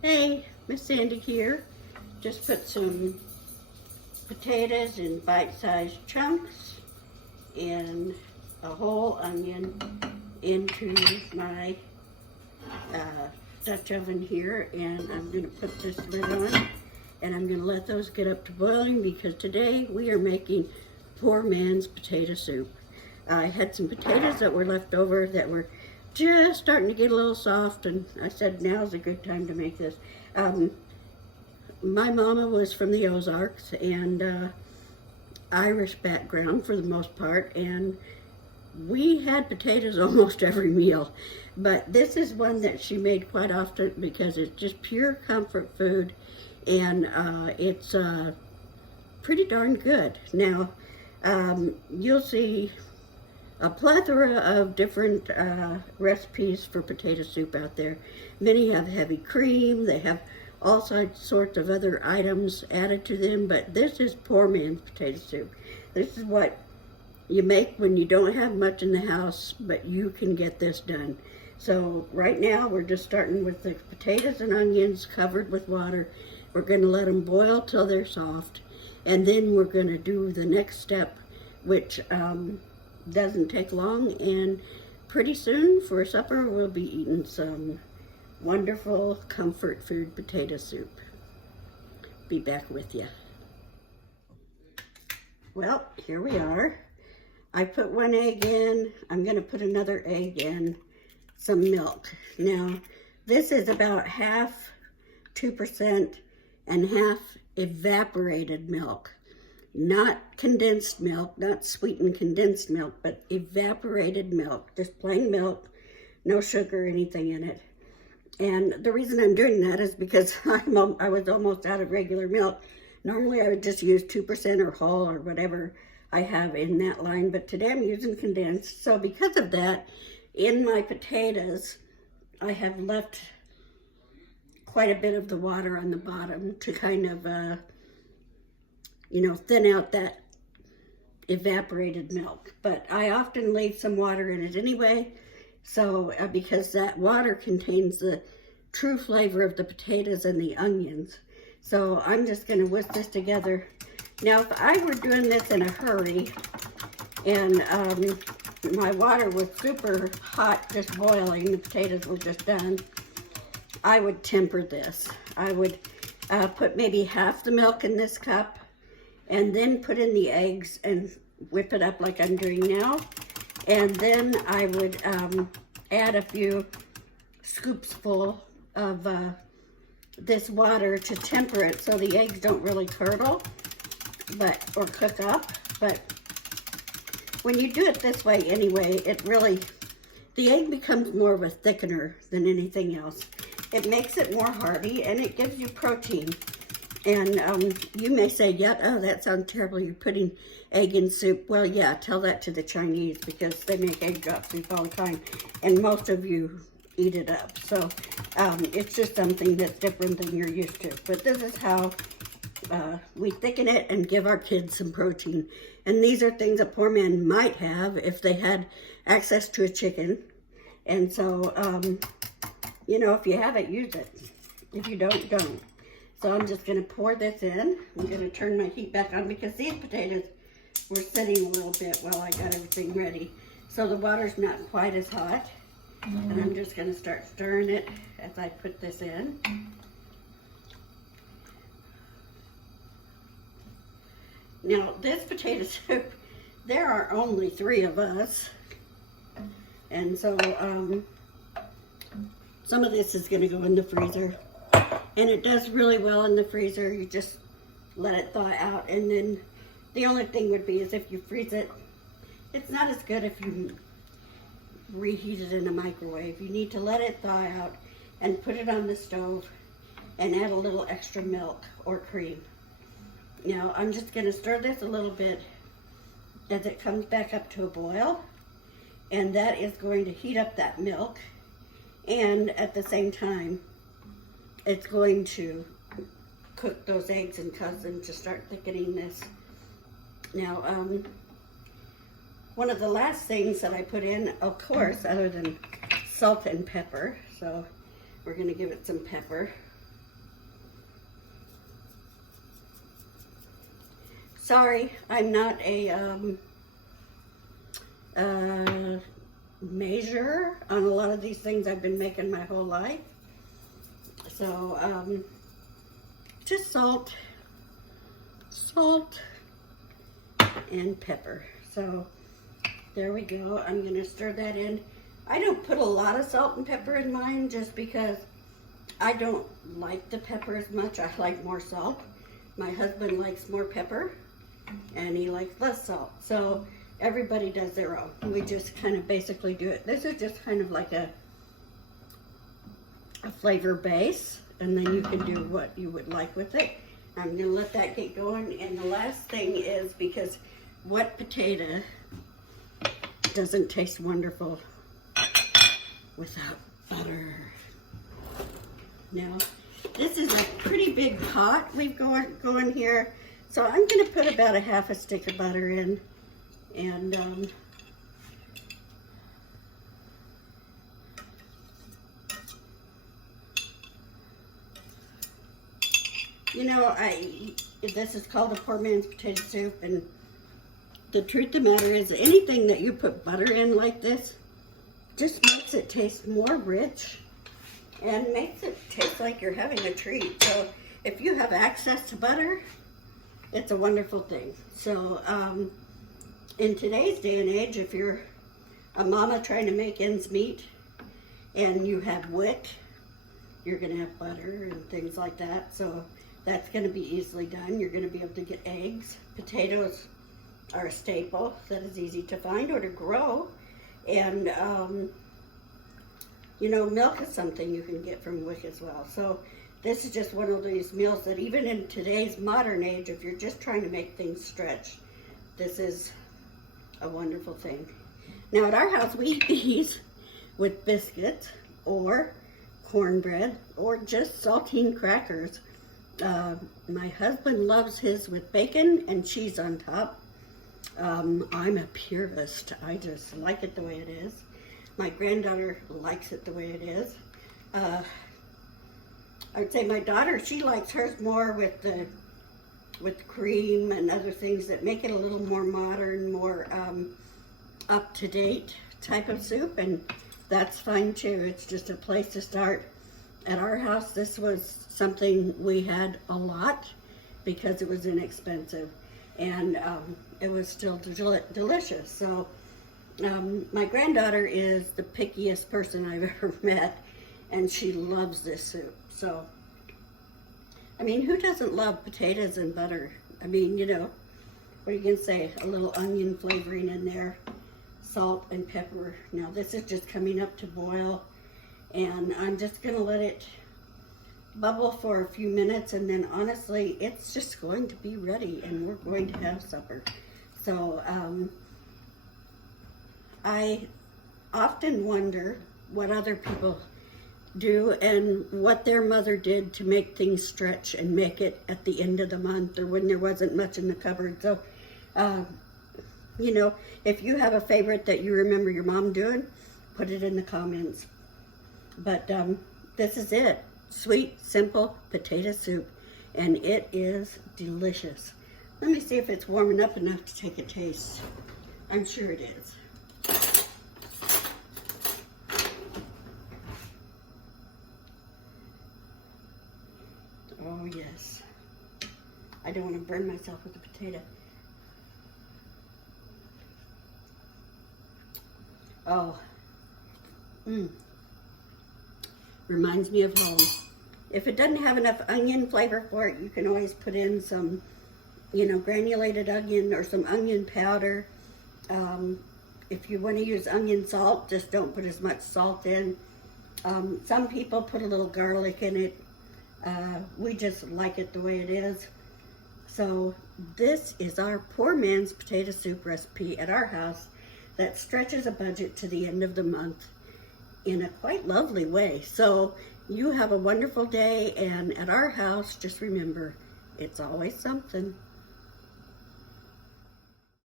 Hey, Miss Sandy here. Just put some potatoes in bite-sized chunks and a whole onion into my Dutch oven here, and I'm going to put this lid on and I'm going to let those get up to boiling because today we are making poor man's potato soup. I had some potatoes that were left over that were just starting to get a little soft, and I said now's a good time to make this. My mama was from the Ozarks and Irish background for the most part, and we had potatoes almost every meal, but this is one that she made quite often because it's just pure comfort food, and it's pretty darn good. Now you'll see a plethora of different recipes for potato soup out there. Many have heavy cream, they have all sorts of other items added to them, but this is poor man's potato soup. This is what you make when you don't have much in the house, but you can get this done. So right now we're just starting with the potatoes and onions covered with water. We're going to let them boil till they're soft, and then we're going to do the next step, which doesn't take long, and pretty soon for supper we'll be eating some wonderful comfort food potato soup. Be back with you. Well, here we are. I put one egg in. I'm going to put another egg in, some milk. Now this is about half 2% and half evaporated milk. Not condensed milk, not sweetened condensed milk, but evaporated milk, just plain milk, no sugar or anything in it. And the reason I'm doing that is because I was almost out of regular milk. Normally I would just use 2% or whole or whatever I have in that line, but today I'm using condensed. So because of that, in my potatoes, I have left quite a bit of the water on the bottom to kind of thin out that evaporated milk. But I often leave some water in it anyway, so because that water contains the true flavor of the potatoes and the onions. So I'm just going to whisk this together. Now if I were doing this in a hurry and my water was super hot, just boiling, the potatoes were just done, I would temper this. I would put maybe half the milk in this cup, and then put in the eggs and whip it up like I'm doing now. And then I would add a few scoops full of this water to temper it so the eggs don't really curdle or cook up. But when you do it this way anyway, the egg becomes more of a thickener than anything else. It makes it more hearty and it gives you protein. And you may say, yeah, oh, that sounds terrible, you're putting egg in soup. Well, yeah, tell that to the Chinese because they make egg drop soup all the time, and most of you eat it up. So it's just something that's different than you're used to. But this is how we thicken it and give our kids some protein. And these are things a poor man might have if they had access to a chicken. And so, if you have it, use it. If you don't, don't. So I'm just going to pour this in. I'm going to turn my heat back on because these potatoes were sitting a little bit while I got everything ready. So the water's not quite as hot. And I'm just going to start stirring it as I put this in. Now this potato soup, there are only 3 of us. And so some of this is going to go in the freezer. And it does really well in the freezer. You just let it thaw out, and then the only thing would be is if you freeze it, it's not as good if you reheat it in a microwave. You need to let it thaw out and put it on the stove and add a little extra milk or cream. Now I'm just going to stir this a little bit as it comes back up to a boil, and that is going to heat up that milk, and at the same time it's going to cook those eggs and cause them to start thickening this. Now, one of the last things that I put in, of course, other than salt and pepper, so we're going to give it some pepper. Sorry, I'm not a measure on a lot of these things I've been making my whole life. So, just salt, and pepper. So, there we go. I'm gonna stir that in. I don't put a lot of salt and pepper in mine just because I don't like the pepper as much. I like more salt. My husband likes more pepper and he likes less salt. So everybody does their own. We just kind of basically do it. This is just kind of like a flavor base, and then you can do what you would like with it. I'm gonna let that get going. And the last thing is, because wet potato doesn't taste wonderful without butter. Now, this is a pretty big pot we've going here, so I'm going to put about a half a stick of butter in, and you know, this is called a poor man's potato soup, and the truth of the matter is, anything that you put butter in like this just makes it taste more rich and makes it taste like you're having a treat. So if you have access to butter, it's a wonderful thing. So in today's day and age, if you're a mama trying to make ends meet and you have WIC, you're gonna have butter and things like that. So that's gonna be easily done. You're gonna be able to get eggs. Potatoes are a staple that is easy to find or to grow. And you know, milk is something you can get from WIC as well. So this is just one of these meals that even in today's modern age, if you're just trying to make things stretch, this is a wonderful thing. Now at our house, we eat these with biscuits or cornbread or just saltine crackers. My husband loves his with bacon and cheese on top. I'm a purist. I just like it the way it is. My granddaughter likes it the way it is. I would say my daughter, she likes hers more with cream and other things that make it a little more modern, more up-to-date type of soup, and that's fine too. It's just a place to start. At our house, this was something we had a lot because it was inexpensive, and it was still delicious. So my granddaughter is the pickiest person I've ever met, and she loves this soup. So, I mean, who doesn't love potatoes and butter? I mean, you know, what are you gonna say? A little onion flavoring in there, salt and pepper. Now this is just coming up to boil, and I'm just gonna let it bubble for a few minutes, and then honestly, it's just going to be ready, and we're going to have supper. So, I often wonder what other people do and what their mother did to make things stretch and make it at the end of the month or when there wasn't much in the cupboard. So, you know, if you have a favorite that you remember your mom doing, put it in the comments. But this is it. Sweet, simple potato soup, and it is delicious. Let me see if it's warming up enough to take a taste. I'm sure it is. Oh yes. I don't want to burn myself with the potato. Oh. Reminds me of home. If it doesn't have enough onion flavor for it, you can always put in some, you know, granulated onion or some onion powder. If you want to use onion salt, just don't put as much salt in. Some people put a little garlic in it. We just like it the way it is. So this is our poor man's potato soup recipe at our house that stretches a budget to the end of the month in a quite lovely way. So you have a wonderful day, and at our house, just remember, it's always something.